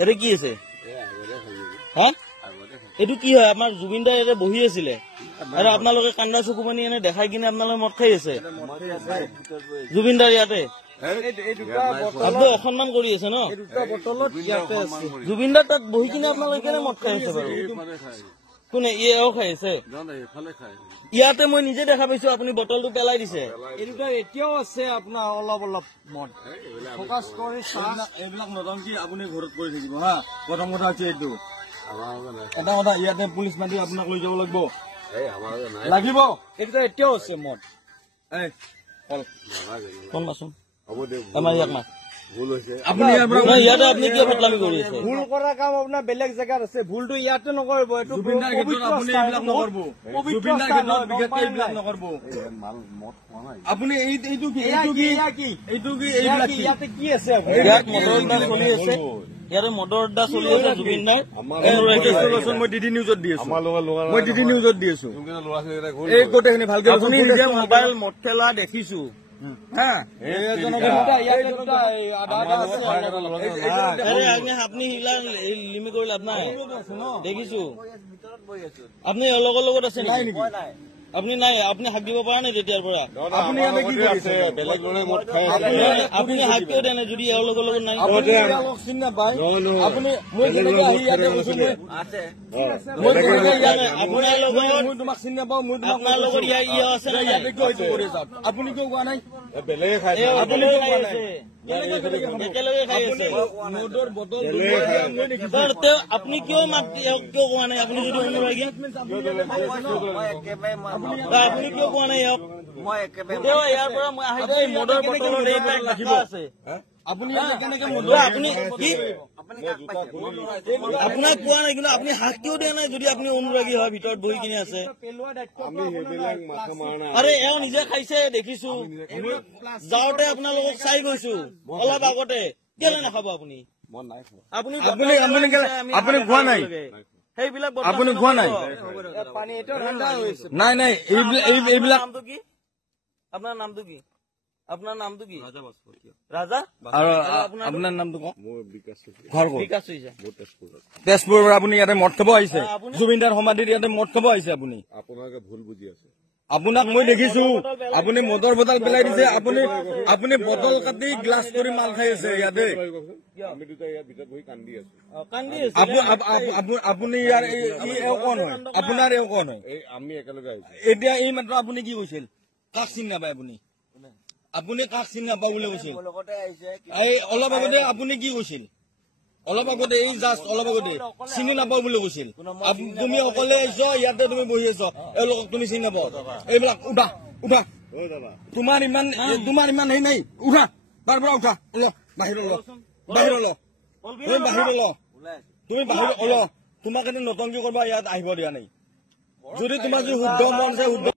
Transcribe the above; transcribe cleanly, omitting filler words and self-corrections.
এটা কি আছে হা এইটো কি হয় আমাৰ জুবিন দাই ইয়াতে বহি আছিলে আৰু আপোনালোকে কান্দা চকু পানী এনে দেখাই কিনে আপোনালোকে মদ খাই আছে জুবিন দাৰ ইয়াতে অসন্মান কৰি আছে ন জুবিন দাৰ তাত বহি কিনে আপোনালোকে কেনে মদ খাই আছে বাৰু কোনে এও খাই আছে ইয়াতে মই নিজে দেখা পাইছো আপুনি বটলটো পেলাই দিছে এতিয়াও আছে আপোনাৰ অলপ অলপ মদ ফকাচ কৰি এইবিলাক নতংকি আপুনি ঘৰত কৰি থাকিব হা প্ৰথম কথা হৈছে এইটো এটা কথা ইয়াতে পুলিচ মাতি আপোনাক লৈ যাব লাগিব এইটো এতিয়াও আছে মদ কোন মাচোন আমাৰ ইয়াক মাছ আপুনি ইয়াতে আপুনি কিয় ফটলামি কৰি আছে ভুল কৰা কাম আপোনাৰ বেলেগ জেগাত আছে ভুলটো ইয়াতে নকৰিব এইটো জুবিনদাৰ ক্ষেত্ৰত আপুনি এইবিলাক নকৰিব জুবিনদাৰ ক্ষেত্ৰত বিশেষকৈ এইবিলাক নকৰিব আপুনি এইটো কি এইবিলাক ইয়াতে কি আছে ইয়াত মদৰ আড্ডা চলি আছে ইয়াতে মদৰ আড্ডা চলি আছে জুবিন দাৰ মই ডিডি নিউজত দি আছো এই গোটেইখিনি ভালকে আপুনি নিজে মোবাইল মদ খেলা দেখিছো আপনি হিলা লিমি কৰি লাভ নাই দেখিছো আপনি লগৰ লগত আছে নাই নেকি আপনি নাই আপনি হাক দিব পৰা নাই তেতিয়াৰ পৰা আপুনি হাক কিয় দিয়া নাই যদি এওঁৰ লগৰ লগত নাই চিনি নাপায় আপুনি আপোনাৰ লগত মই তোমাক চিনি নাপাওঁ মই আপোনাৰ লগত আছে আপুনি কিয় কোৱা নাই আপুনি একেলগে খাই আছে আপুনি কিয় মাত কিয় কোৱা নাই আপুনি যদি অনুৰাগী আপুনি কিয় কোৱা নাই ইয়াৰ পৰা মই আহি মদৰ বটলত ৰাখিব আছে আপুনি কেনেকে আপুনি কি আপোনাক কোৱা নাই কিন্তু আপুনি হাক কিয় দিয়া নাই যদি আপুনি অনুৰাগী হয় ভিতৰত বহি কিনে আছে আৰে এওঁ নিজে খাইছে দেখিছো যাওঁতে আপোনালোকক চাই গৈছো অলপ আগতে কেলে নাখাব আপুনি আপুনি খোৱা নাই সেইবিলাক আপুনি খোৱা নাই নাই নাই এইবিলাক আপোনাৰ নামটো কি আপোনাৰ নামটো কি ৰাজা আৰু আপোনাৰ নামটো কওক তেজপুৰৰ পৰা আপুনি ইয়াতে মদ খাব আহিছে জুবিনদাৰ সমাধিত ইয়াতে মদ খাব আহিছে আপুনি আপোনালোকে ভুল বুজি আছে আপোনাক মই দেখিছো আপুনি মদৰ বটল পেলাই দিছে আপুনি বটল কাটি গ্লাছ কৰি মাল খাই আছে ইয়াতে আমি দুটা ইয়াৰ ভিতৰত বহি কান্দি আছো আপুনি ইয়াৰ এওঁ কোন হয় আপোনাৰ এওঁ কোন হয় আমি একেলগে আহিছো এতিয়া এই মাত্ৰ আপুনি কি কৈছিল কাক চিনি নাপায় আপুনি কাক চিনি নাপায় বুলি কৈছিল এই অলপ আগতে আপুনি কি কৈছিল অলপ আগতে এই জাষ্ট অলপ আগতে চিনি নাপাওঁ বুলি কৈছিল তুমি অকলে আহিছ ইয়াতে তুমি বহি আছ এওঁলোকক তুমি চিনি নাপাওঁ এইবিলাক উঠা তোমাৰ ইমান হেৰি নাই উঠা তাৰ পৰা উঠা বাহিৰলৈ তুমি বাহিৰ তোমাক নতংকি কৰবা ইয়াত আহিব দিয়া নাই যদি তোমাৰ যদি শুদ্ধ মন আছে শুদ্ধ